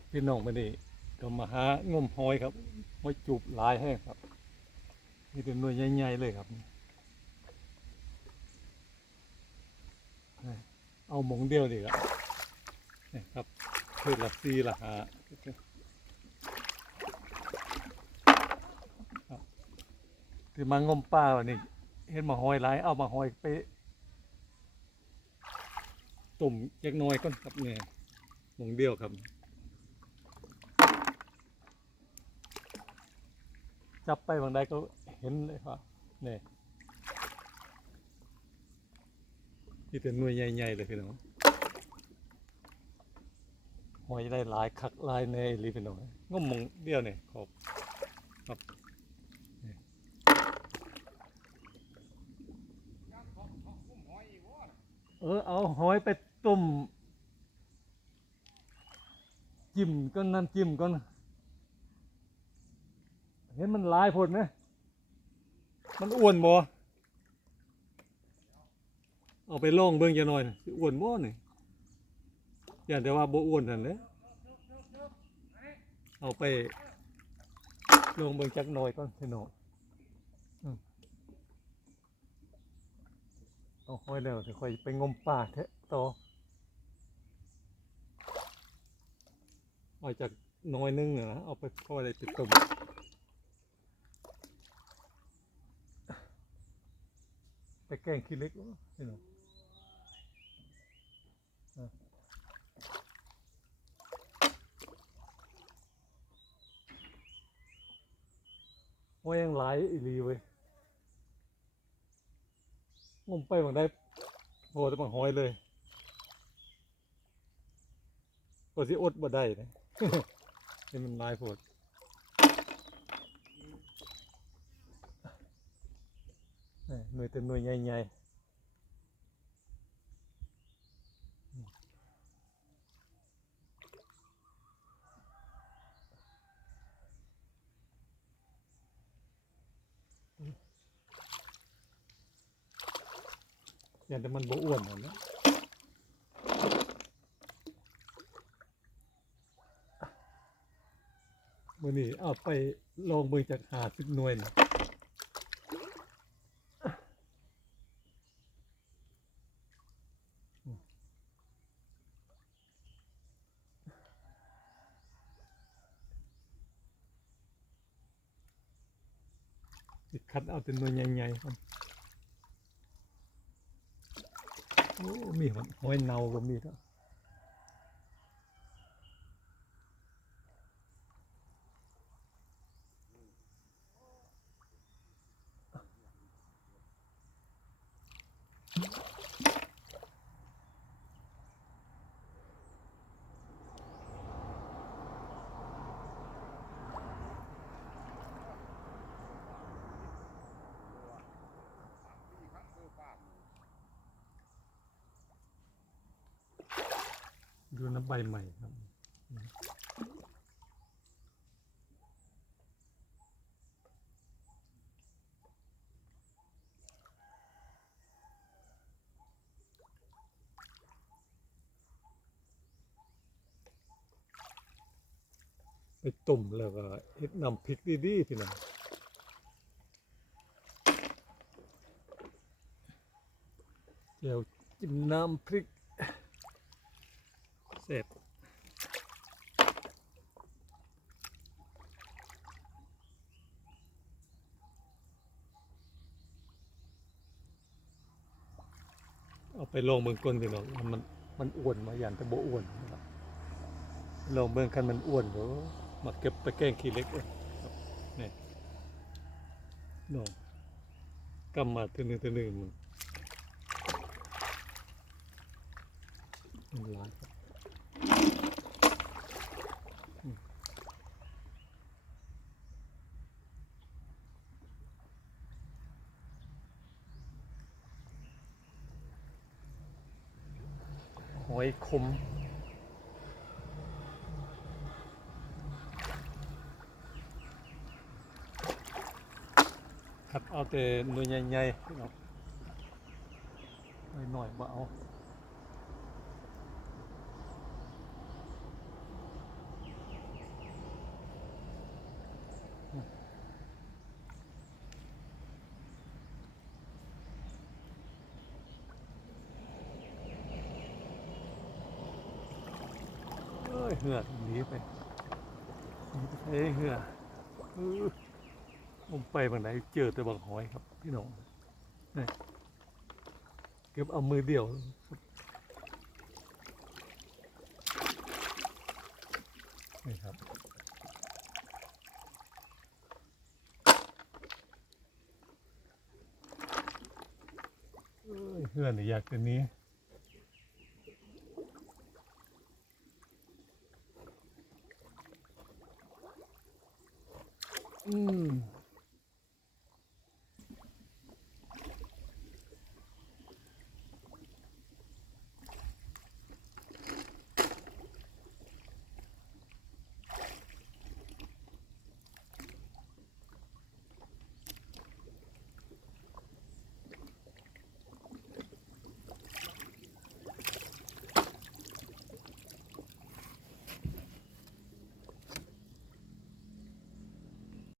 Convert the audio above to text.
ครับพี่น้องมานี่ก็มาหางมหอยครับหอยจูบลายแห้งครับนี่เป็นหน่วยใหญ่ๆเลยครับ เอาหมงเดียวดีครับนี่ครับคือละซีละหาที่มางมป้าวันนี้เห็นมาหอยหลาย เอามาหอยไปตุ่มจักน้อยก่อนครับเนี่ยหมงเดียวครับ จับไปบางใดก็เห็นเลยครับนี่นี่เป็นหน่วยใหญ่ๆเลยพี่น้องหอยได้หลายคักหลายในรีพี่น้องงมมงเดียวเนี่ยขอบครับเออเอาหอยไปต้มจิ้มก็น้ำจิ้มก่อน เห็นมันลายผลไหมมันอ้วนบ่เอาไปล่องเบิ่งจะหน่อยสิอ้วนบ่นี่อย่าแต่ว่าบ่อ้วนนั่นแหละเอาไปลองเบิ่งจักหน่อยก่อนพี่น้องอืมเอาห้อยแล้วสิค่อยไปงมป่าแทะต่อเอาจากน้อยนึงน่ะนะเอาไปพอได้ติดต้ม ไป แกล้งขี้เล็กวะพี่น้องอะโอ้ยยังหลายอีหลีเว้ยงมไปบางได้โหแต่บางหอยเลยก็สิอดบ่ได้นะนี่มันลายโพด หน่วยเป็นหน่วยใหญ่ๆอย่างแต่มันบ่อ้วนนั่นแหละมื่อนี้เอาไปลองเบิ่งจากหาสิบหน่วยนี่สิ คัดเอาเป็นหน่วยใหญ่ๆครับโอ้มีหอยหอยเนาก็มีแล้ว ดูน้ำใบใหม่ครับไปต้มแล้วก็เฮ็ดน้ำพริกดีๆพี่น้องเดี๋ยวจิ้มน้ำพริก เสร็จเอาไปลงเบิ่งก้นพี่น้องว่ามันมันอ้วนมาอย่างแต่บ่อ้วนนะครับลงเบิ่งคันมันอ้วนเดี๋ยวมาเก็บไปแกล้งขี้เล็กเลยนี่น้องกำมาตัวหนึงตัวหนึงมันมันหลายครับ หอยคมครับเอาแต่หน่วยใหญ่ๆหน่อยๆบ่เอา ยเหือหนีไปหนีไปเหือเออผมไปบางไหนเจอแต่บางหอยครับ พี่น้องนี่เก็บเอามือเดียวนี่ครับเอ้ยเพื่อนอยากจะหนี้ อืม